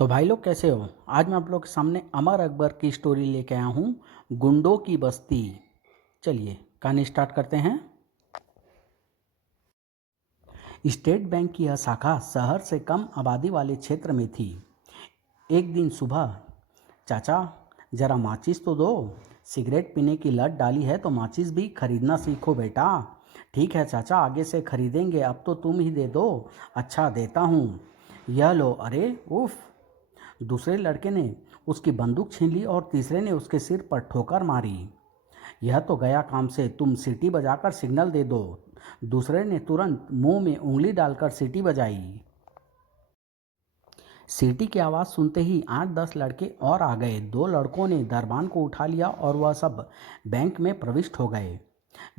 तो भाई लोग कैसे हो। आज मैं आप लोग के सामने अमर अकबर की स्टोरी लेके आया हूँ, गुंडों की बस्ती। चलिए कहानी स्टार्ट करते हैं। स्टेट बैंक की यह शाखा शहर से कम आबादी वाले क्षेत्र में थी। एक दिन सुबह, चाचा जरा माचिस तो दो। सिगरेट पीने की लत डाली है तो माचिस भी खरीदना सीखो बेटा। ठीक है चाचा, आगे से खरीदेंगे, अब तो तुम ही दे दो। अच्छा देता हूँ, यह लो। अरे उफ! दूसरे लड़के ने उसकी बंदूक छीन ली और तीसरे ने उसके सिर पर ठोकर मारी। यह तो गया काम से, तुम सीटी बजाकर सिग्नल दे दो। दूसरे ने तुरंत मुंह में उंगली डालकर सीटी बजाई। सीटी की आवाज़ सुनते ही 8-10 लड़के और आ गए। दो लड़कों ने दरबान को उठा लिया और वह सब बैंक में प्रविष्ट हो गए।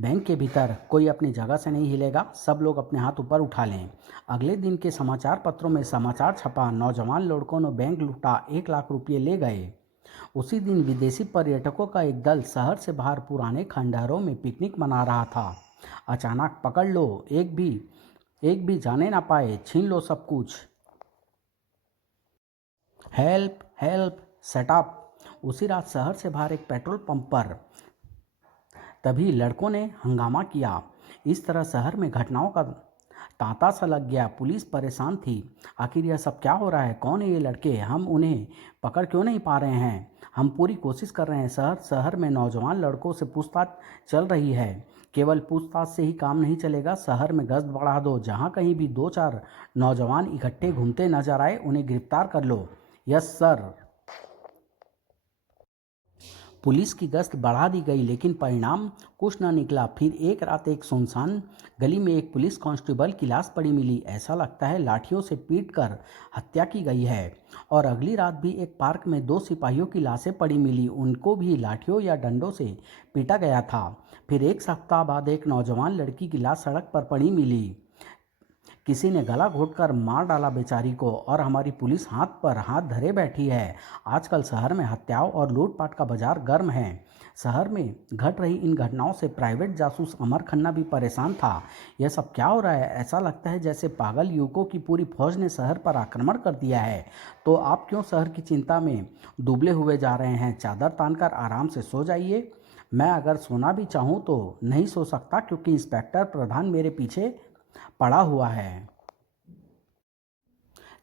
बैंक के भीतर कोई अपनी जगह से नहीं हिलेगा, सब लोग अपने हाथ ऊपर उठा लें। अगले दिन के समाचार पत्रों में समाचार छपा, नौजवान लड़कों ने बैंक लूटा, 1 लाख रुपये ले गए। उसी दिन विदेशी पर्यटकों का एक दल शहर से बाहर पुराने खंडहरों में पिकनिक मना रहा था। अचानक पकड़ लो, एक भी जाने ना पाए, छीन लो सब कुछ। Help help, set up! उसी रात शहर से बाहर एक पेट्रोल पंप पर तभी लड़कों ने हंगामा किया। इस तरह शहर में घटनाओं का तांता सा लग गया। पुलिस परेशान थी, आखिर यह सब क्या हो रहा है, कौन है ये लड़के, हम उन्हें पकड़ क्यों नहीं पा रहे हैं। हम पूरी कोशिश कर रहे हैं। शहर शहर में नौजवान लड़कों से पूछताछ चल रही है। केवल पूछताछ से ही काम नहीं चलेगा, शहर में गश्त बढ़ा दो। जहाँ कहीं भी 2-4 नौजवान इकट्ठे घूमते नजर आए, उन्हें गिरफ्तार कर लो। Yes sir. पुलिस की गश्त बढ़ा दी गई, लेकिन परिणाम कुछ न निकला। फिर एक रात एक सुनसान गली में एक पुलिस कांस्टेबल की लाश पड़ी मिली। ऐसा लगता है लाठियों से पीटकर हत्या की गई है। और अगली रात भी एक पार्क में 2 सिपाहियों की लाशें पड़ी मिली, उनको भी लाठियों या डंडों से पीटा गया था। फिर एक सप्ताह बाद एक नौजवान लड़की की लाश सड़क पर पड़ी मिली। किसी ने गला घोंटकर मार डाला बेचारी को, और हमारी पुलिस हाथ पर हाथ धरे बैठी है। आजकल शहर में हत्याओं और लूटपाट का बाजार गर्म है। शहर में घट रही इन घटनाओं से प्राइवेट जासूस अमर खन्ना भी परेशान था। यह सब क्या हो रहा है, ऐसा लगता है जैसे पागल युवकों की पूरी फौज ने शहर पर आक्रमण कर दिया है। तो आप क्यों शहर की चिंता में दुबले हुए जा रहे हैं। चादर तानकर आराम से सो जाइए। मैं अगर सोना भी चाहूँ तो नहीं सो सकता, क्योंकि इंस्पेक्टर प्रधान मेरे पीछे पड़ा हुआ है।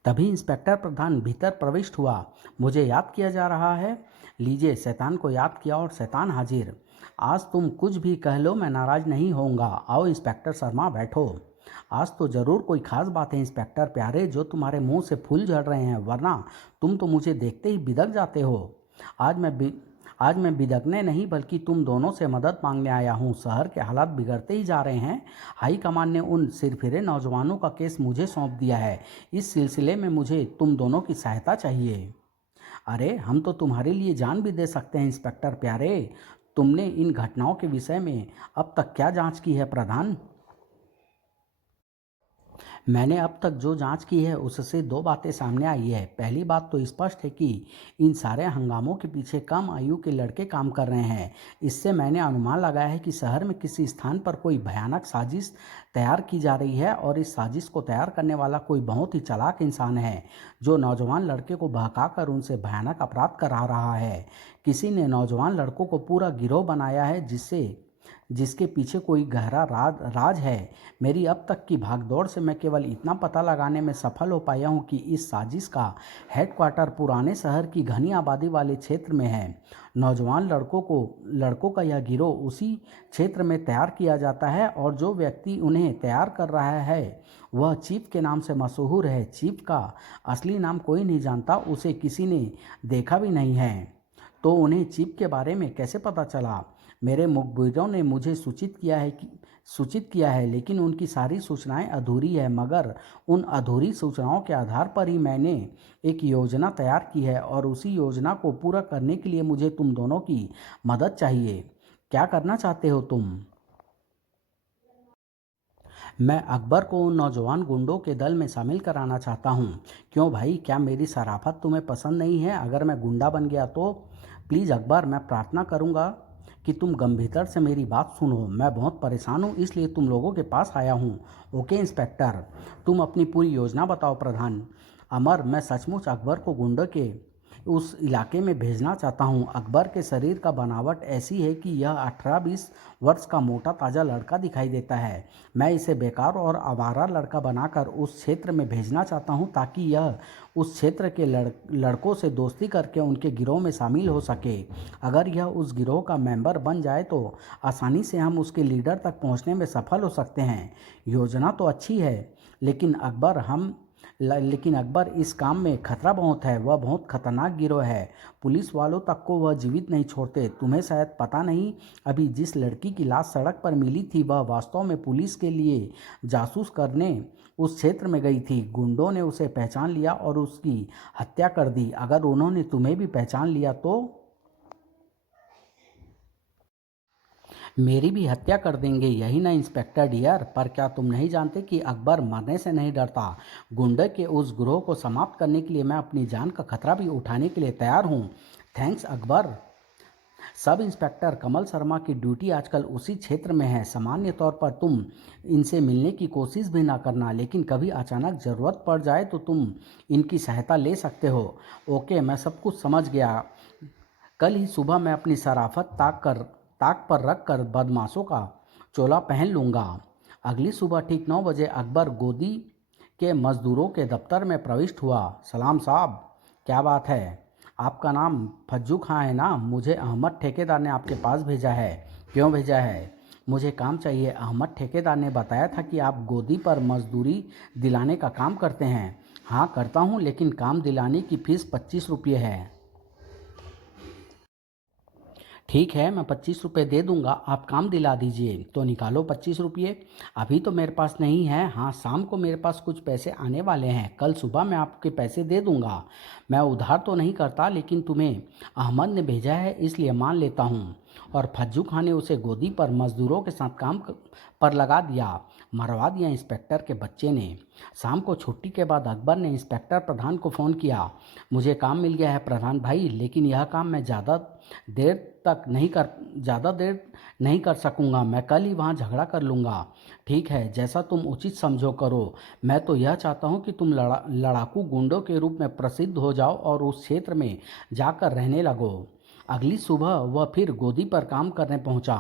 तभी इंस्पेक्टर प्रधान भीतर प्रविष्ट हुआ। मुझे याद किया जा रहा है। लीजिए, शैतान को याद किया और शैतान हाजिर। आज तुम कुछ भी कह लो, मैं नाराज नहीं होऊंगा। आओ इंस्पेक्टर शर्मा, बैठो। आज तो जरूर कोई खास बात है इंस्पेक्टर प्यारे, जो तुम्हारे मुंह से फूल झड़ रहे हैं, वरना तुम तो मुझे देखते ही बिदक जाते हो। आज मैं बि आज मैं बिदकने नहीं, बल्कि तुम दोनों से मदद मांगने आया हूँ। शहर के हालात बिगड़ते ही जा रहे हैं। हाई कमान ने उन सिरफिरे नौजवानों का केस मुझे सौंप दिया है। इस सिलसिले में मुझे तुम दोनों की सहायता चाहिए। अरे, हम तो तुम्हारे लिए जान भी दे सकते हैं इंस्पेक्टर प्यारे। तुमने इन घटनाओं के विषय में अब तक क्या जांच की है प्रधान? मैंने अब तक जो जांच की है उससे 2 बातें सामने आई है। पहली बात तो स्पष्ट है कि इन सारे हंगामों के पीछे कम आयु के लड़के काम कर रहे हैं। इससे मैंने अनुमान लगाया है कि शहर में किसी स्थान पर कोई भयानक साजिश तैयार की जा रही है, और इस साजिश को तैयार करने वाला कोई बहुत ही चालाक इंसान है, जो नौजवान लड़के को बहकाकर उनसे भयानक अपराध करा रहा है। किसी ने नौजवान लड़कों को पूरा गिरोह बनाया है, जिसके पीछे कोई गहरा राज है। मेरी अब तक की भागदौड़ से मैं केवल इतना पता लगाने में सफल हो पाया हूँ कि इस साजिश का हेडक्वार्टर पुराने शहर की घनी आबादी वाले क्षेत्र में है। नौजवान लड़कों का यह गिरोह उसी क्षेत्र में तैयार किया जाता है, और जो व्यक्ति उन्हें तैयार कर रहा है वह चीफ के नाम से मशहूर है। चीफ का असली नाम कोई नहीं जानता, उसे किसी ने देखा भी नहीं है। तो उन्हें चीफ के बारे में कैसे पता चला? मेरे मुखबिरों ने मुझे सूचित किया है, लेकिन उनकी सारी सूचनाएं अधूरी है। मगर उन अधूरी सूचनाओं के आधार पर ही मैंने एक योजना तैयार की है, और उसी योजना को पूरा करने के लिए मुझे तुम दोनों की मदद चाहिए। क्या करना चाहते हो तुम? मैं अकबर को उन नौजवान गुंडों के दल में शामिल कराना चाहता हूँ। क्यों भाई, क्या मेरी शराफत तुम्हें पसंद नहीं है? अगर मैं गुंडा बन गया तो? प्लीज़ अकबर, मैं प्रार्थना करूँगा कि तुम गंभीरता से मेरी बात सुनो। मैं बहुत परेशान हूँ, इसलिए तुम लोगों के पास आया हूँ। ओके इंस्पेक्टर, तुम अपनी पूरी योजना बताओ प्रधान। अमर, मैं सचमुच अकबर को गुंडों के उस इलाके में भेजना चाहता हूँ। अकबर के शरीर का बनावट ऐसी है कि यह 18-20 वर्ष का मोटा ताज़ा लड़का दिखाई देता है। मैं इसे बेकार और आवारा लड़का बनाकर उस क्षेत्र में भेजना चाहता हूँ ताकि यह उस क्षेत्र के लड़कों से दोस्ती करके उनके गिरोह में शामिल हो सके। अगर यह उस गिरोह का मेंबर बन जाए तो आसानी से हम उसके लीडर तक पहुँचने में सफल हो सकते हैं। योजना तो अच्छी है, लेकिन अकबर इस काम में खतरा बहुत है। वह बहुत खतरनाक गिरोह है। पुलिस वालों तक को वह जीवित नहीं छोड़ते। तुम्हें शायद पता नहीं, अभी जिस लड़की की लाश सड़क पर मिली थी वह वास्तव में पुलिस के लिए जासूस करने उस क्षेत्र में गई थी। गुंडों ने उसे पहचान लिया और उसकी हत्या कर दी। अगर उन्होंने तुम्हें भी पहचान लिया तो मेरी भी हत्या कर देंगे, यही ना इंस्पेक्टर डियर। पर क्या तुम नहीं जानते कि अकबर मरने से नहीं डरता। गुंडे के उस ग्रोह को समाप्त करने के लिए मैं अपनी जान का खतरा भी उठाने के लिए तैयार हूँ। थैंक्स अकबर। सब इंस्पेक्टर कमल शर्मा की ड्यूटी आजकल उसी क्षेत्र में है। सामान्य तौर पर तुम इनसे मिलने की कोशिश भी ना करना, लेकिन कभी अचानक ज़रूरत पड़ जाए तो तुम इनकी सहायता ले सकते हो। ओके, मैं सब कुछ समझ गया। कल ही सुबह मैं अपनी शराफत ताक पर रख कर बदमाशों का चोला पहन लूँगा। अगली सुबह ठीक 9 बजे अकबर गोदी के मज़दूरों के दफ्तर में प्रविष्ट हुआ। सलाम साहब, क्या बात है? आपका नाम फज्जू खां है ना? मुझे अहमद ठेकेदार ने आपके पास भेजा है। क्यों भेजा है? मुझे काम चाहिए। अहमद ठेकेदार ने बताया था कि आप गोदी पर मजदूरी दिलाने का काम करते हैं। हाँ करता हूँ, लेकिन काम दिलाने की फ़ीस 25 रुपये है। ठीक है, मैं 25 रुपये दे दूंगा। आप काम दिला दीजिए। तो निकालो 25 रुपये। अभी तो मेरे पास नहीं है। हाँ, शाम को मेरे पास कुछ पैसे आने वाले हैं। कल सुबह मैं आपके पैसे दे दूंगा। मैं उधार तो नहीं करता, लेकिन तुम्हें अहमद ने भेजा है इसलिए मान लेता हूँ। और फज्जू खां ने उसे गोदी पर मजदूरों के साथ पर लगा दिया। मरवा दिया इंस्पेक्टर के बच्चे ने। शाम को छुट्टी के बाद अकबर ने इंस्पेक्टर प्रधान को फ़ोन किया। मुझे काम मिल गया है प्रधान भाई, लेकिन यह काम मैं देर ज़्यादा देर नहीं कर सकूँगा। मैं कल ही वहाँ झगड़ा कर लूँगा। ठीक है, जैसा तुम उचित समझो करो। मैं तो यह चाहता हूँ कि तुम लड़ाकू गुंडों के रूप में प्रसिद्ध हो जाओ और उस क्षेत्र में जाकर रहने लगो। अगली सुबह वह फिर गोदी पर काम करने पहुँचा।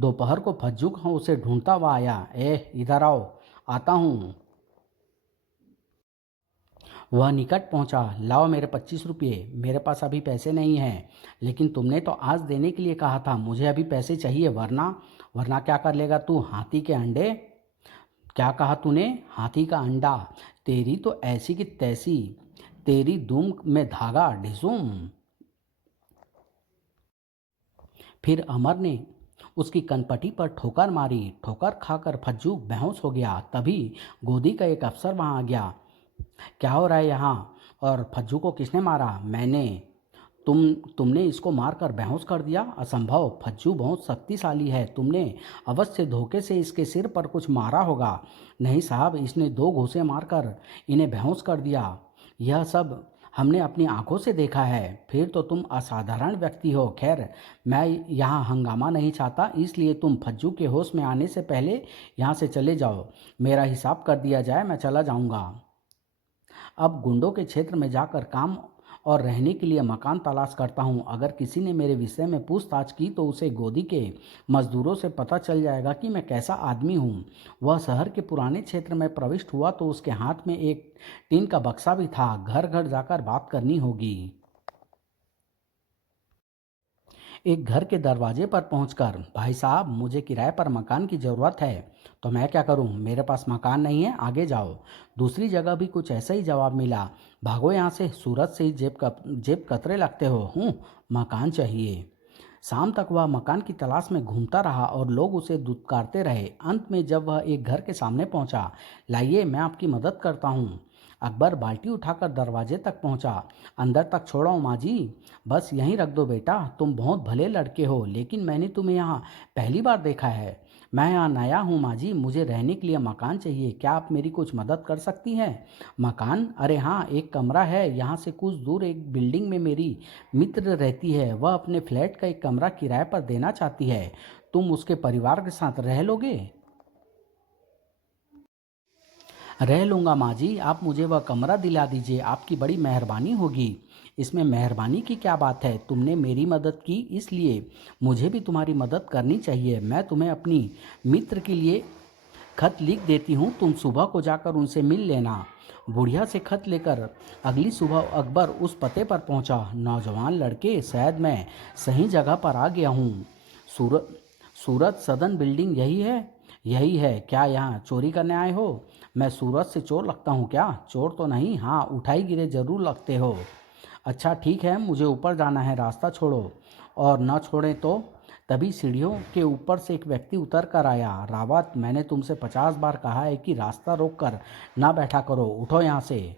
दोपहर को फज्जू खां उसे ढूंढता हुआ आया। इधर आओ। आता हूँ। वह निकट पहुंचा। लाओ मेरे 25 रुपये। मेरे पास अभी पैसे नहीं हैं, लेकिन तुमने तो आज देने के लिए कहा था। मुझे अभी पैसे चाहिए, वरना क्या कर लेगा तू? हाथी के अंडे? क्या कहा तूने? हाथी का अंडा? तेरी तो ऐसी की तैसी। तेरी दुम में धागा ढिसूम। फिर अमर ने उसकी कनपटी पर ठोकर मारी। ठोकर खाकर फज्जू बेहोश हो गया। तभी गोदी का एक अफसर वहां आ गया। क्या हो रहा है यहाँ? और फज्जू को किसने मारा? मैंने। तुमने इसको मारकर बेहोश कर दिया? असंभव। फज्जू बहुत शक्तिशाली है। तुमने अवश्य धोखे से इसके सिर पर कुछ मारा होगा। नहीं साहब, इसने 2 घूंसे मारकर इन्हें बेहोश कर दिया। यह सब हमने अपनी आंखों से देखा है। फिर तो तुम असाधारण व्यक्ति हो। खैर, मैं यहाँ हंगामा नहीं चाहता, इसलिए तुम फज्जू के होश में आने से पहले यहाँ से चले जाओ। मेरा हिसाब कर दिया जाए, मैं चला जाऊँगा। अब गुंडों के क्षेत्र में जाकर काम और रहने के लिए मकान तलाश करता हूँ। अगर किसी ने मेरे विषय में पूछताछ की तो उसे गोदी के मजदूरों से पता चल जाएगा कि मैं कैसा आदमी हूँ। वह शहर के पुराने क्षेत्र में प्रविष्ट हुआ तो उसके हाथ में एक टीन का बक्सा भी था। घर घर जाकर बात करनी होगी। एक घर के दरवाजे पर पहुंचकर, भाई साहब मुझे किराए पर मकान की ज़रूरत है। तो मैं क्या करूं? मेरे पास मकान नहीं है, आगे जाओ। दूसरी जगह भी कुछ ऐसा ही जवाब मिला। भागो यहाँ से, सूरत से ही जेब कतरे लगते हो। मकान चाहिए। शाम तक वह मकान की तलाश में घूमता रहा और लोग उसे दुत्कारते रहे। अंत में जब वह एक घर के सामने पहुंचा, लाइए मैं आपकी मदद करता हूँ। अकबर बाल्टी उठाकर दरवाजे तक पहुंचा। अंदर तक छोड़ो माँ जी, बस यहीं रख दो बेटा। तुम बहुत भले लड़के हो, लेकिन मैंने तुम्हें यहाँ पहली बार देखा है। मैं यहाँ नया हूँ माँ जी, मुझे रहने के लिए मकान चाहिए। क्या आप मेरी कुछ मदद कर सकती हैं? मकान? अरे हाँ, एक कमरा है। यहाँ से कुछ दूर एक बिल्डिंग में मेरी मित्र रहती है। वह अपने फ्लैट का एक कमरा किराए पर देना चाहती है। तुम उसके परिवार के साथ रह लोगे? रह लूँगा माँ जी, आप मुझे वह कमरा दिला दीजिए, आपकी बड़ी मेहरबानी होगी। इसमें मेहरबानी की क्या बात है? तुमने मेरी मदद की इसलिए मुझे भी तुम्हारी मदद करनी चाहिए। मैं तुम्हें अपनी मित्र के लिए खत लिख देती हूँ, तुम सुबह को जाकर उनसे मिल लेना। बुढ़िया से खत लेकर अगली सुबह अकबर उस पते पर पहुँचा। नौजवान लड़के, शायद मैं सही जगह पर आ गया हूँ। सूरत सूरत सदन बिल्डिंग यही है? यही है। क्या यहाँ चोरी करने आए हो? मैं सूरत से चोर लगता हूँ क्या? चोर तो नहीं, हाँ उठाई गिरे जरूर लगते हो। अच्छा ठीक है, मुझे ऊपर जाना है, रास्ता छोड़ो। और न छोड़ें तो? तभी सीढ़ियों के ऊपर से एक व्यक्ति उतर कर आया। रावत, मैंने तुमसे 50 बार कहा है कि रास्ता रोक कर ना बैठा करो, उठो यहाँ से।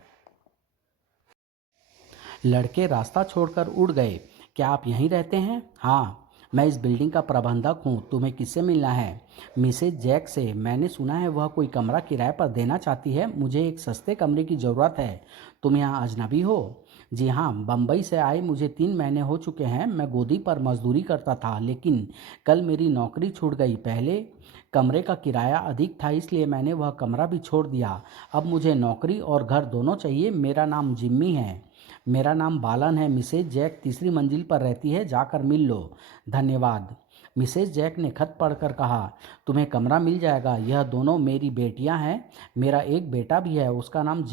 लड़के रास्ता छोड़कर उड़ गए। क्या आप यहीं रहते हैं? हाँ, मैं इस बिल्डिंग का प्रबंधक हूँ। तुम्हें किससे मिलना है? मिसेज जैक से। मैंने सुना है वह कोई कमरा किराए पर देना चाहती है। मुझे एक सस्ते कमरे की ज़रूरत है। तुम यहाँ अजनबी हो? जी हाँ, बम्बई से आए मुझे 3 महीने हो चुके हैं। मैं गोदी पर मजदूरी करता था, लेकिन कल मेरी नौकरी छूट गई। पहले कमरे का किराया अधिक था, इसलिए मैंने वह कमरा भी छोड़ दिया। अब मुझे नौकरी और घर दोनों चाहिए। मेरा नाम जिम्मी है। मेरा नाम बालन है। मिसेज जैक तीसरी मंजिल पर रहती है, जाकर मिल लो। धन्यवाद। मिसेज जैक ने खत पढ़कर कहा, तुम्हें कमरा मिल जाएगा। यह दोनों मेरी बेटियां हैं। मेरा एक बेटा भी है, उसका नाम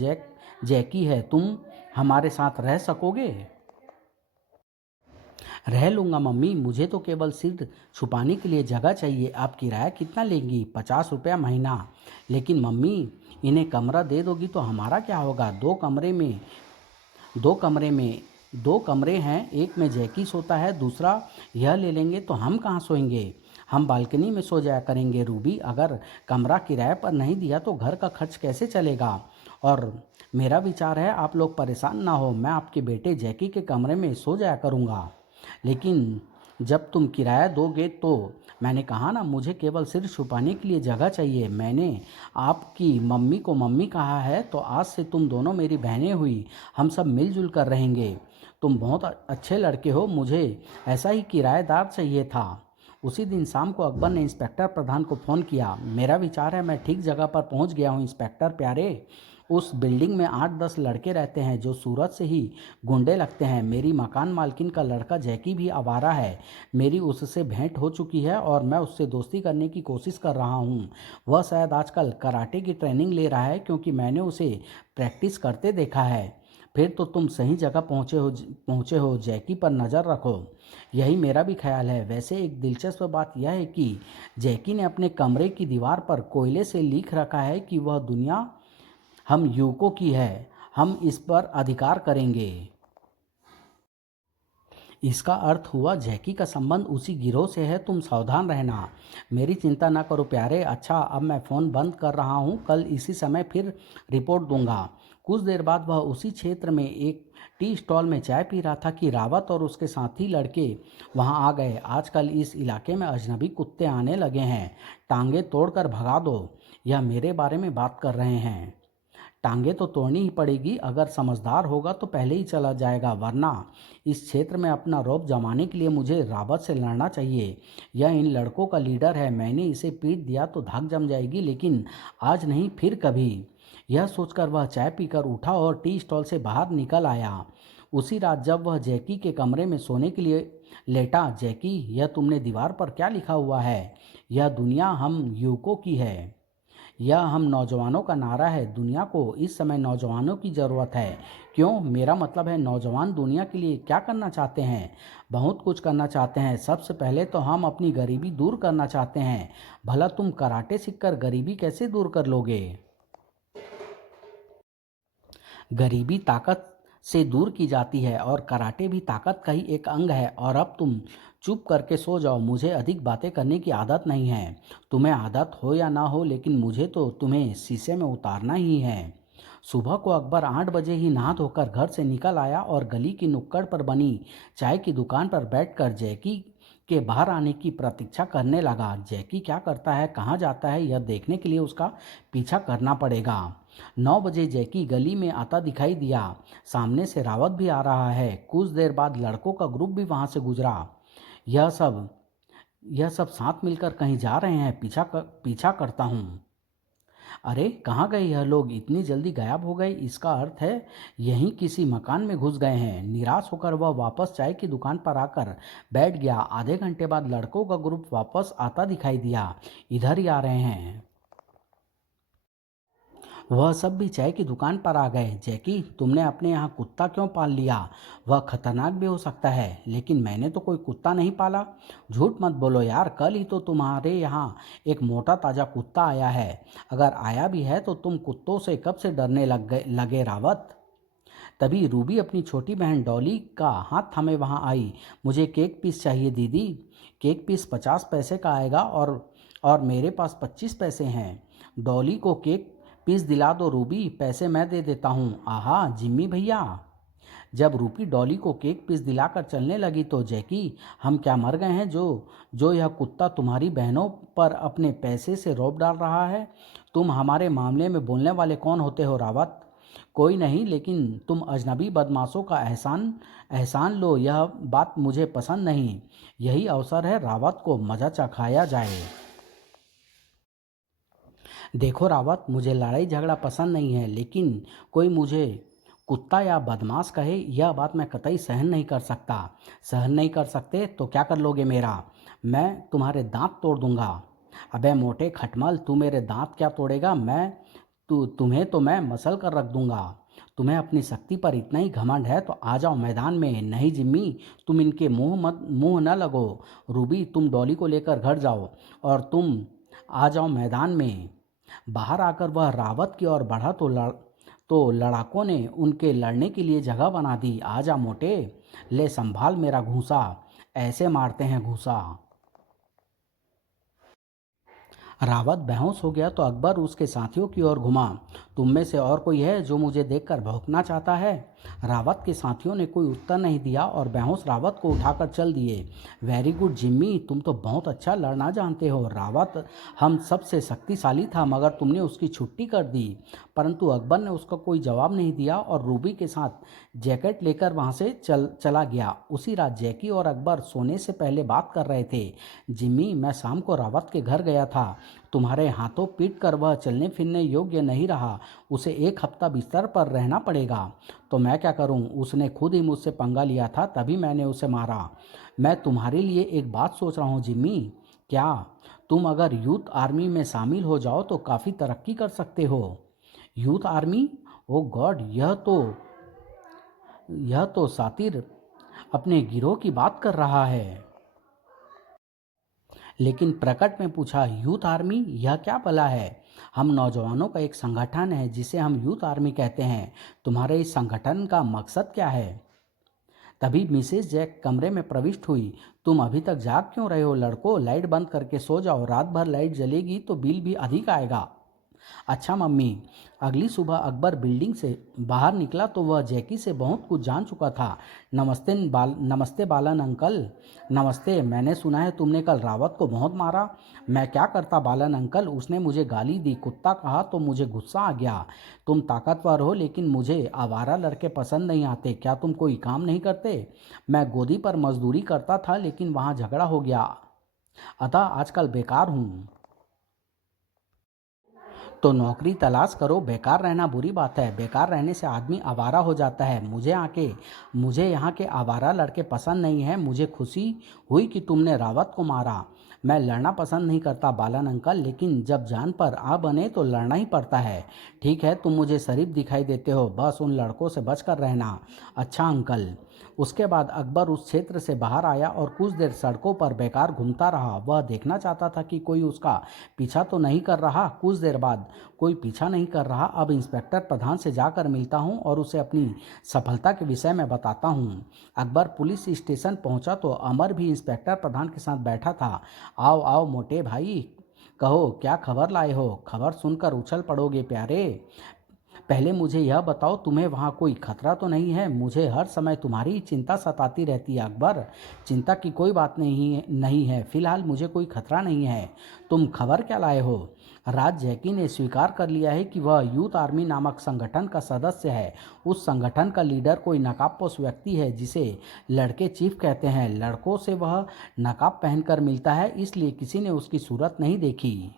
जैकी है। तुम हमारे साथ रह सकोगे? रह लूँगा मम्मी, मुझे तो केवल सिर छुपाने के लिए जगह चाहिए। आप किराया कितना लेंगी? 50 रुपया महीना। लेकिन मम्मी, इन्हें कमरा दे दोगी तो हमारा क्या होगा? दो कमरे में 2 कमरे हैं, एक में जैकी सोता है, दूसरा यह ले लेंगे तो हम कहाँ सोएंगे? हम बालकनी में सो जाया करेंगे। रूबी, अगर कमरा किराए पर नहीं दिया तो घर का खर्च कैसे चलेगा? और मेरा विचार है आप लोग परेशान ना हो, मैं आपके बेटे जैकी के कमरे में सो जाया करूँगा। लेकिन जब तुम किराया दोगे तो? मैंने कहा ना, मुझे केवल सिर छुपाने के लिए जगह चाहिए। मैंने आपकी मम्मी को मम्मी कहा है, तो आज से तुम दोनों मेरी बहनें हुई। हम सब मिलजुल कर रहेंगे। तुम बहुत अच्छे लड़के हो, मुझे ऐसा ही किराएदार चाहिए था। उसी दिन शाम को अकबर ने इंस्पेक्टर प्रधान को फ़ोन किया। मेरा विचार है मैं ठीक जगह पर पहुंच गया हूं इंस्पेक्टर प्यारे। उस बिल्डिंग में 8-10 लड़के रहते हैं जो सूरत से ही गुंडे लगते हैं। मेरी मकान मालकिन का लड़का जैकी भी आवारा है। मेरी उससे भेंट हो चुकी है और मैं उससे दोस्ती करने की कोशिश कर रहा हूँ। वह शायद आजकल कराटे की ट्रेनिंग ले रहा है, क्योंकि मैंने उसे प्रैक्टिस करते देखा है। फिर तो तुम सही जगह पहुँचे हो। जैकी पर नज़र रखो। यही मेरा भी ख्याल है। वैसे एक दिलचस्प बात यह है कि जैकी ने अपने कमरे की दीवार पर कोयले से लिख रखा है कि वह दुनिया हम युवकों की है, हम इस पर अधिकार करेंगे। इसका अर्थ हुआ जैकी का संबंध उसी गिरोह से है। तुम सावधान रहना। मेरी चिंता न करो प्यारे। अच्छा, अब मैं फ़ोन बंद कर रहा हूँ, कल इसी समय फिर रिपोर्ट दूंगा। कुछ देर बाद वह उसी क्षेत्र में एक टी स्टॉल में चाय पी रहा था कि रावत और उसके साथी लड़के वहां आ गए। आजकल इस इलाके में अजनबी कुत्ते आने लगे हैं। टांगे तोड़कर भगा दो। यह मेरे बारे में बात कर रहे हैं। टांगे तो तोड़नी ही पड़ेगी। अगर समझदार होगा तो पहले ही चला जाएगा, वरना इस क्षेत्र में अपना रौब जमाने के लिए मुझे रावत से लड़ना चाहिए। यह इन लड़कों का लीडर है। मैंने इसे पीट दिया तो धाक जम जाएगी, लेकिन आज नहीं, फिर कभी। यह सोचकर वह चाय पीकर उठा और टी स्टॉल से बाहर निकल आया। उसी रात जब वह जैकी के कमरे में सोने के लिए लेटा, जैकी, यह तुमने दीवार पर क्या लिखा हुआ है? यह दुनिया हम युवकों की है। यह हम नौजवानों का नारा है। दुनिया को इस समय नौजवानों की ज़रूरत है। क्यों? मेरा मतलब है नौजवान दुनिया के लिए क्या करना चाहते हैं? बहुत कुछ करना चाहते हैं। सबसे पहले तो हम अपनी गरीबी दूर करना चाहते हैं। भला तुम कराटे सीखकर गरीबी कैसे दूर कर लोगे? गरीबी ताकत से दूर की जाती है और कराटे भी ताकत का ही एक अंग है। और अब तुम चुप करके सो जाओ। मुझे अधिक बातें करने की आदत नहीं है। तुम्हें आदत हो या ना हो, लेकिन मुझे तो तुम्हें शीशे में उतारना ही है। सुबह को अकबर 8 बजे ही नहा धोकर घर से निकल आया और गली की नुक्कड़ पर बनी चाय की दुकान पर बैठकर जैकी के बाहर आने की प्रतीक्षा करने लगा। जैकी क्या करता है, कहाँ जाता है, यह देखने के लिए उसका पीछा करना पड़ेगा। 9 बजे जैकी गली में आता दिखाई दिया। सामने से रावत भी आ रहा है। कुछ देर बाद लड़कों का ग्रुप भी वहां से गुजरा। यह सब यह सब साथ मिलकर कहीं जा रहे हैं। पीछा करता हूँ। अरे कहाँ गए यह लोग, इतनी जल्दी गायब हो गए, इसका अर्थ है यहीं किसी मकान में घुस गए हैं। निराश होकर वह वापस चाय की दुकान पर आकर बैठ गया। आधे घंटे बाद लड़कों का ग्रुप वापस आता दिखाई दिया। इधर ही आ रहे हैं। वह सब भी चाय की दुकान पर आ गए। जैकी, तुमने अपने यहाँ कुत्ता क्यों पाल लिया? वह खतरनाक भी हो सकता है, लेकिन मैंने तो कोई कुत्ता नहीं पाला। झूठ मत बोलो यार, कल ही तो तुम्हारे यहाँ एक मोटा ताजा कुत्ता आया है। अगर आया भी है तो तुम कुत्तों से कब से डरने लगे रावत? तभी रूबी अपनी छोटी बहन डॉली का हाथ थामे वहाँ आई। मुझे केक पीस चाहिए दीदी। केक पीस 50 पैसे का आएगा और मेरे पास 25 पैसे हैं। डॉली को केक पीस दिला दो रूबी, पैसे मैं दे देता हूँ। आहा जिम्मी भैया। जब रूपी डॉली को केक पीस दिलाकर चलने लगी तो जैकी, हम क्या मर गए हैं जो जो यह कुत्ता तुम्हारी बहनों पर अपने पैसे से रौब डाल रहा है? तुम हमारे मामले में बोलने वाले कौन होते हो रावत? कोई नहीं, लेकिन तुम अजनबी बदमाशों का एहसान एहसान लो, यह बात मुझे पसंद नहीं। यही अवसर है रावत को मजा चखाया जाए। देखो रावत, मुझे लड़ाई झगड़ा पसंद नहीं है, लेकिन कोई मुझे कुत्ता या बदमाश कहे, यह बात मैं कतई सहन नहीं कर सकता। सहन नहीं कर सकते तो क्या कर लोगे मेरा? मैं तुम्हारे दांत तोड़ दूंगा। अबे मोटे खटमल, तू मेरे दांत क्या तोड़ेगा? तुम्हें तो मैं मसल कर रख दूंगा। तुम्हें अपनी शक्ति पर इतना ही घमंड है तो आ जाओ मैदान में। नहीं जिम्मी, तुम इनके मुंह न लगो। रूबी, तुम डॉली को लेकर घर जाओ और तुम आ जाओ मैदान में। बाहर आकर वह रावत की ओर बढ़ा तो लड़ाकों ने उनके लड़ने के लिए जगह बना दी। आजा मोटे, ले संभाल मेरा घूंसा। ऐसे मारते हैं घूंसा। रावत बेहोश हो गया तो अकबर उसके साथियों की ओर घुमा। तुम में से और कोई है जो मुझे देखकर भौंकना चाहता है? रावत के साथियों ने कोई उत्तर नहीं दिया और बेहोश रावत को उठाकर चल दिए। वेरी गुड जिम्मी, तुम तो बहुत अच्छा लड़ना जानते हो। रावत हम सबसे शक्तिशाली था मगर तुमने उसकी छुट्टी कर दी। परंतु अकबर ने उसका कोई जवाब नहीं दिया और रूबी के साथ जैकेट लेकर वहाँ से चला गया। उसी रात जैकी और अकबर सोने से पहले बात कर रहे थे। जिम्मी, मैं शाम को रावत के घर गया था। तुम्हारे हाथों पीट कर वह चलने फिरने योग्य नहीं रहा। उसे 1 हफ्ता बिस्तर पर रहना पड़ेगा। तो मैं क्या करूं? उसने खुद ही मुझसे पंगा लिया था, तभी मैंने उसे मारा। मैं तुम्हारे लिए एक बात सोच रहा हूं जिम्मी। क्या? तुम अगर यूथ आर्मी में शामिल हो जाओ तो काफ़ी तरक्की कर सकते हो। Youth army? ओ गॉड, यह तो सातिर अपने गिरोह की बात कर रहा है। लेकिन प्रकट में पूछा, यूथ आर्मी यह क्या भला है? हम नौजवानों का एक संगठन है जिसे हम यूथ आर्मी कहते हैं। तुम्हारे इस संगठन का मकसद क्या है? तभी मिसेस जैक कमरे में प्रविष्ट हुई। तुम अभी तक जाग क्यों रहे हो लड़को? लाइट बंद करके सो जाओ, रात भर लाइट जलेगी तो बिल भी अधिक आएगा। अच्छा मम्मी। अगली सुबह अकबर बिल्डिंग से बाहर निकला तो वह जैकी से बहुत कुछ जान चुका था। नमस्ते बालन अंकल। नमस्ते। मैंने सुना है तुमने कल रावत को बहुत मारा। मैं क्या करता बालन अंकल, उसने मुझे गाली दी, कुत्ता कहा तो मुझे गुस्सा आ गया। तुम ताकतवर हो लेकिन मुझे आवारा लड़के पसंद नहीं आते। क्या तुम कोई काम नहीं करते? मैं गोदी पर मजदूरी करता था लेकिन वहाँ झगड़ा हो गया, अतः आजकल बेकार हूँ। तो नौकरी तलाश करो। बेकार रहना बुरी बात है। बेकार रहने से आदमी आवारा हो जाता है। मुझे यहाँ के आवारा लड़के पसंद नहीं हैं। मुझे खुशी हुई कि तुमने रावत को मारा। मैं लड़ना पसंद नहीं करता बालन अंकल, लेकिन जब जान पर आ बने तो लड़ना ही पड़ता है। ठीक है, तुम मुझे शरीफ दिखाई देते हो, बस उन लड़कों से बचकर रहना। अच्छा अंकल। उसके बाद अकबर उस क्षेत्र से बाहर आया और कुछ देर सड़कों पर बेकार घूमता रहा। वह देखना चाहता था कि कोई उसका पीछा तो नहीं कर रहा। कुछ देर बाद कोई पीछा नहीं कर रहा। अब इंस्पेक्टर प्रधान से जाकर मिलता हूँ और उसे अपनी सफलता के विषय में बताता हूँ। अकबर पुलिस स्टेशन पहुँचा तो अमर भी इंस्पेक्टर प्रधान के साथ बैठा था। आओ आओ मोटे भाई, कहो क्या खबर लाए हो? खबर सुनकर उछल पड़ोगे प्यारे। पहले मुझे यह बताओ, तुम्हें वहाँ कोई खतरा तो नहीं है? मुझे हर समय तुम्हारी चिंता सताती रहती है अकबर। चिंता की कोई बात नहीं है। फिलहाल मुझे कोई खतरा नहीं है। तुम खबर क्या लाए हो? राज जैकी ने स्वीकार कर लिया है कि वह यूथ आर्मी नामक संगठन का सदस्य है। उस संगठन का लीडर कोई नकाबपोश व्यक्ति है जिसे लड़के चीफ कहते हैं। लड़कों से वह नकाब पहनकर मिलता है, इसलिए किसी ने उसकी सूरत नहीं देखी।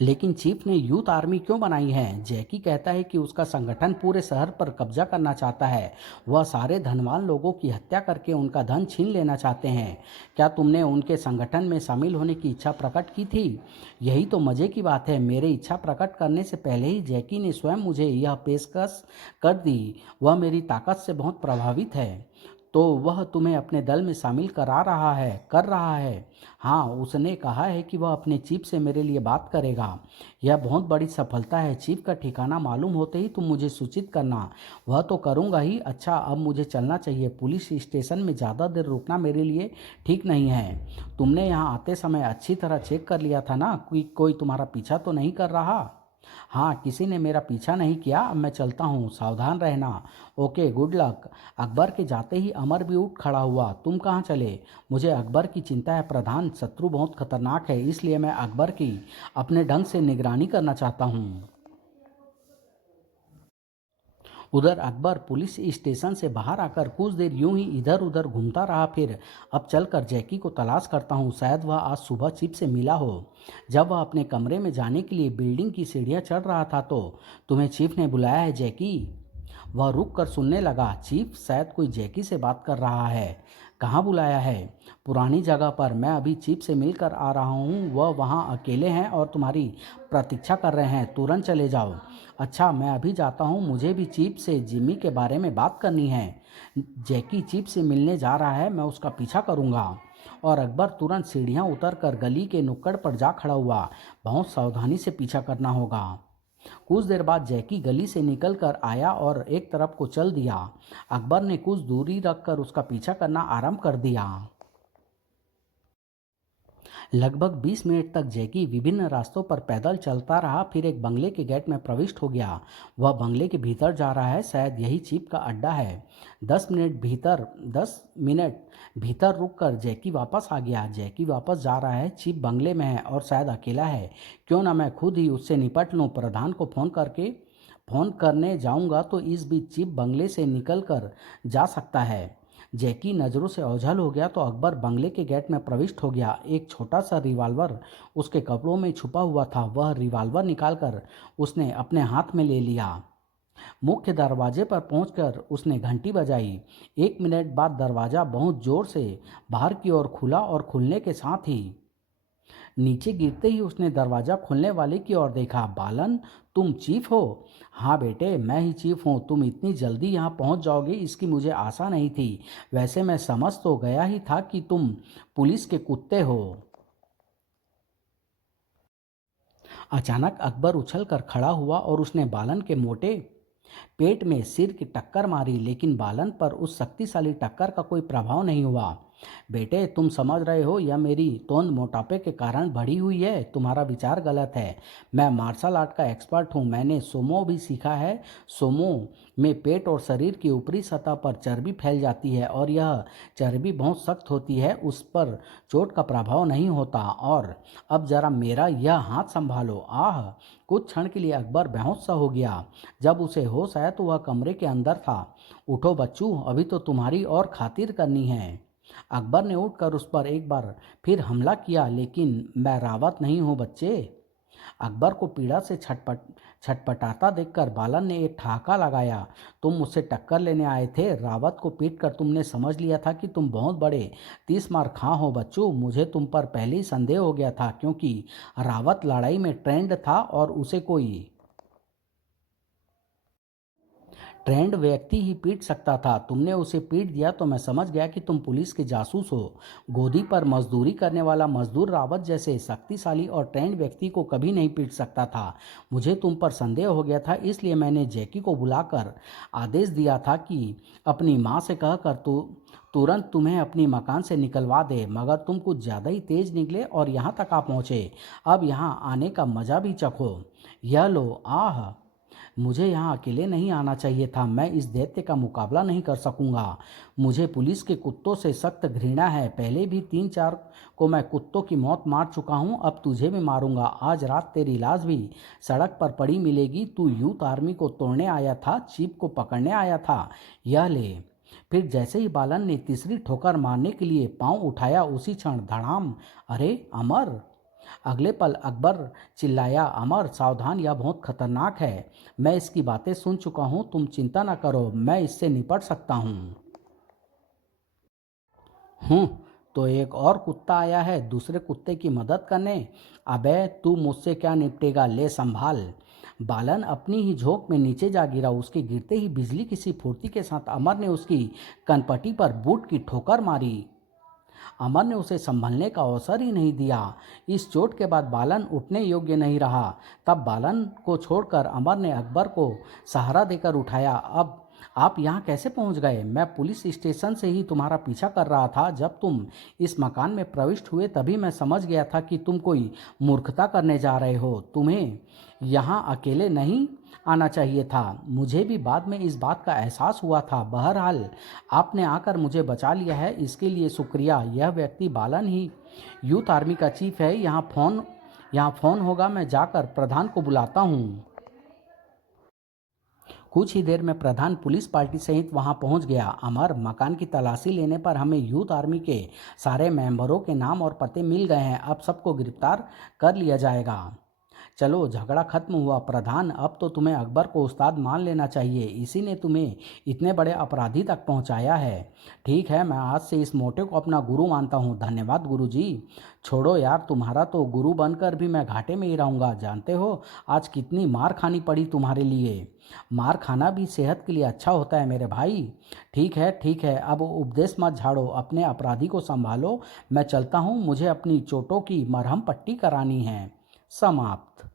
लेकिन चीफ ने यूथ आर्मी क्यों बनाई है? जैकी कहता है कि उसका संगठन पूरे शहर पर कब्जा करना चाहता है। वह सारे धनवान लोगों की हत्या करके उनका धन छीन लेना चाहते हैं। क्या तुमने उनके संगठन में शामिल होने की इच्छा प्रकट की थी? यही तो मजे की बात है, मेरे इच्छा प्रकट करने से पहले ही जैकी ने स्वयं मुझे यह पेशकश कर दी। वह मेरी ताकत से बहुत प्रभावित है। तो वह तुम्हें अपने दल में शामिल कर रहा है। हाँ, उसने कहा है कि वह अपने चीफ से मेरे लिए बात करेगा। यह बहुत बड़ी सफलता है। चीफ का ठिकाना मालूम होते ही तुम मुझे सूचित करना। वह तो करूँगा ही। अच्छा, अब मुझे चलना चाहिए। पुलिस स्टेशन में ज़्यादा देर रुकना मेरे लिए ठीक नहीं है। तुमने यहाँ आते समय अच्छी तरह चेक कर लिया था ना कि कोई तुम्हारा पीछा तो नहीं कर रहा? हाँ, किसी ने मेरा पीछा नहीं किया। अब मैं चलता हूँ, सावधान रहना। Okay, good luck. अकबर के जाते ही अमर भी उठ खड़ा हुआ। तुम कहाँ चले? मुझे अकबर की चिंता है प्रधान। शत्रु बहुत खतरनाक है, इसलिए मैं अकबर की अपने ढंग से निगरानी करना चाहता हूँ। उधर अकबर पुलिस स्टेशन से बाहर आकर कुछ देर यूं ही इधर उधर घूमता रहा। फिर अब चलकर जैकी को तलाश करता हूँ, शायद वह आज सुबह चिप से मिला हो। जब वह अपने कमरे में जाने के लिए बिल्डिंग की सीढ़ियाँ चढ़ रहा था तो तुम्हें चीफ ने बुलाया है जैकी? वह रुक कर सुनने लगा। चीफ शायद कोई जैकी से बात कर रहा है। कहाँ बुलाया है? पुरानी जगह पर। मैं अभी चीफ से मिलकर आ रहा हूँ। वह वहाँ अकेले हैं और तुम्हारी प्रतीक्षा कर रहे हैं। तुरंत चले जाओ। अच्छा, मैं अभी जाता हूँ। मुझे भी चीफ से जिमी के बारे में बात करनी है। जैकी चीफ से मिलने जा रहा है, मैं उसका पीछा करूँगा। और अकबर तुरंत सीढ़ियाँ उतरकर गली के नुक्कड़ पर जा खड़ा हुआ। बहुत सावधानी से पीछा करना होगा। कुछ देर बाद जैकी गली से निकल कर आया और एक तरफ को चल दिया। अकबर ने कुछ दूरी रखकर उसका पीछा करना आरंभ कर दिया। लगभग 20 मिनट तक जैकी विभिन्न रास्तों पर पैदल चलता रहा। फिर एक बंगले के गेट में प्रविष्ट हो गया। वह बंगले के भीतर जा रहा है, शायद यही चीफ का अड्डा है। 10 मिनट भीतर रुककर जैकी वापस आ गया। जैकी वापस जा रहा है, चीफ बंगले में है और शायद अकेला है। क्यों ना मैं खुद ही उससे निपट लूं। प्रधान को फोन करने जाऊंगा तो इस बीच चीफ बंगले से निकल कर जा सकता है। जैकी नज़रों से ओझल हो गया तो अकबर बंगले के गेट में प्रविष्ट हो गया। एक छोटा सा रिवॉल्वर उसके कपड़ों में छुपा हुआ था। वह रिवॉल्वर निकालकर उसने अपने हाथ में ले लिया। मुख्य दरवाजे पर पहुंचकर उसने घंटी बजाई। 1 मिनट बाद दरवाज़ा बहुत जोर से बाहर की ओर खुला और खुलने के साथ ही नीचे गिरते ही उसने दरवाज़ा खोलने वाले की ओर देखा। बालन, तुम चीफ हो? हाँ बेटे, मैं ही चीफ हूँ। तुम इतनी जल्दी यहाँ पहुँच जाओगे इसकी मुझे आशा नहीं थी। वैसे मैं समझ तो गया ही था कि तुम पुलिस के कुत्ते हो। अचानक अकबर उछलकर खड़ा हुआ और उसने बालन के मोटे पेट में सिर की टक्कर मारी, लेकिन बालन पर उस शक्तिशाली टक्कर का कोई प्रभाव नहीं हुआ। बेटे, तुम समझ रहे हो यह मेरी तोंद मोटापे के कारण बढ़ी हुई है। तुम्हारा विचार गलत है। मैं मार्शल आर्ट का एक्सपर्ट हूँ। मैंने सोमो भी सीखा है। सोमो में पेट और शरीर की ऊपरी सतह पर चर्बी फैल जाती है और यह चर्बी बहुत सख्त होती है। उस पर चोट का प्रभाव नहीं होता। और अब जरा मेरा यह हाथ संभालो। आह! कुछ क्षण के लिए अकबर बेहोश सा हो गया। जब उसे होश आया तो वह कमरे के अंदर था। उठो बच्चू, अभी तो तुम्हारी और खातिर करनी है। अकबर ने उठकर उस पर एक बार फिर हमला किया, लेकिन मैं रावत नहीं हूँ बच्चे। अकबर को पीड़ा से छटपटाता देखकर बालन ने एक ठहाका लगाया। तुम मुझसे टक्कर लेने आए थे। रावत को पीटकर तुमने समझ लिया था कि तुम बहुत बड़े 30 मार खां हो बच्चू। मुझे तुम पर पहले ही संदेह हो गया था, क्योंकि रावत लड़ाई में ट्रेंड था और उसे कोई ट्रेंड व्यक्ति ही पीट सकता था। तुमने उसे पीट दिया तो मैं समझ गया कि तुम पुलिस के जासूस हो। गोदी पर मजदूरी करने वाला मजदूर रावत जैसे शक्तिशाली और ट्रेंड व्यक्ति को कभी नहीं पीट सकता था। मुझे तुम पर संदेह हो गया था, इसलिए मैंने जैकी को बुलाकर आदेश दिया था कि अपनी माँ से कहकर तुरंत तुम्हें अपनी मकान से निकलवा दे, मगर तुम कुछ ज़्यादा ही तेज निकले और यहाँ तक आ पहुँचे। अब यहाँ आने का मज़ा भी चखो। यह लो। आह! मुझे यहाँ अकेले नहीं आना चाहिए था। मैं इस दैत्य का मुकाबला नहीं कर सकूंगा। मुझे पुलिस के कुत्तों से सख्त घृणा है। पहले भी 3-4 को मैं कुत्तों की मौत मार चुका हूँ, अब तुझे भी मारूंगा। आज रात तेरी लाश भी सड़क पर पड़ी मिलेगी। तू यूथ आर्मी को तोड़ने आया था, चीफ को पकड़ने आया था। यह ले। फिर जैसे ही बालन ने तीसरी ठोकर मारने के लिए पांव उठाया, उसी क्षण धड़ाम! अरे अमर! अगले पल अकबर चिल्लाया, अमर सावधान, यह बहुत खतरनाक है। मैं इसकी बातें सुन चुका हूँ, तुम चिंता न करो, मैं इससे निपट सकता हूँ। हूँ तो एक और कुत्ता आया है दूसरे कुत्ते की मदद करने। अबे तू मुझसे क्या निपटेगा, ले संभाल। बालन अपनी ही झोंक में नीचे जा गिरा। उसके गिरते ही बिजली की सी फुर्ती के साथ अमर ने उसकी कनपटी पर बूट की ठोकर मारी। अमर ने उसे संभलने का अवसर ही नहीं दिया। इस चोट के बाद बालन उठने योग्य नहीं रहा। तब बालन को छोड़कर अमर ने अकबर को सहारा देकर उठाया। अब आप यहाँ कैसे पहुँच गए? मैं पुलिस स्टेशन से ही तुम्हारा पीछा कर रहा था। जब तुम इस मकान में प्रविष्ट हुए तभी मैं समझ गया था कि तुम कोई मूर्खता करने जा रहे हो। तुम्हें यहाँ अकेले नहीं आना चाहिए था। मुझे भी बाद में इस बात का एहसास हुआ था। बहरहाल आपने आकर मुझे बचा लिया है, इसके लिए शुक्रिया। यह व्यक्ति बालन ही यूथ आर्मी का चीफ है। यहाँ फ़ोन होगा, मैं जाकर प्रधान को बुलाता हूँ। कुछ ही देर में प्रधान पुलिस पार्टी सहित वहां पहुंच गया। अमर, मकान की तलाशी लेने पर हमें यूथ आर्मी के सारे मेंबरों के नाम और पते मिल गए हैं। अब सबको गिरफ्तार कर लिया जाएगा। चलो, झगड़ा खत्म हुआ। प्रधान, अब तो तुम्हें अकबर को उस्ताद मान लेना चाहिए। इसी ने तुम्हें इतने बड़े अपराधी तक पहुंचाया है। ठीक है, मैं आज से इस मोटे को अपना गुरु मानता हूँ। धन्यवाद गुरुजी। छोड़ो यार, तुम्हारा तो गुरु बनकर भी मैं घाटे में ही रहूँगा। जानते हो आज कितनी मार खानी पड़ी तुम्हारे लिए? मार खाना भी सेहत के लिए अच्छा होता है मेरे भाई। ठीक है, अब उपदेश मत झाड़ो, अपने अपराधी को संभालो। मैं चलता हूँ, मुझे अपनी चोटों की मरहम पट्टी करानी है। समाप्त।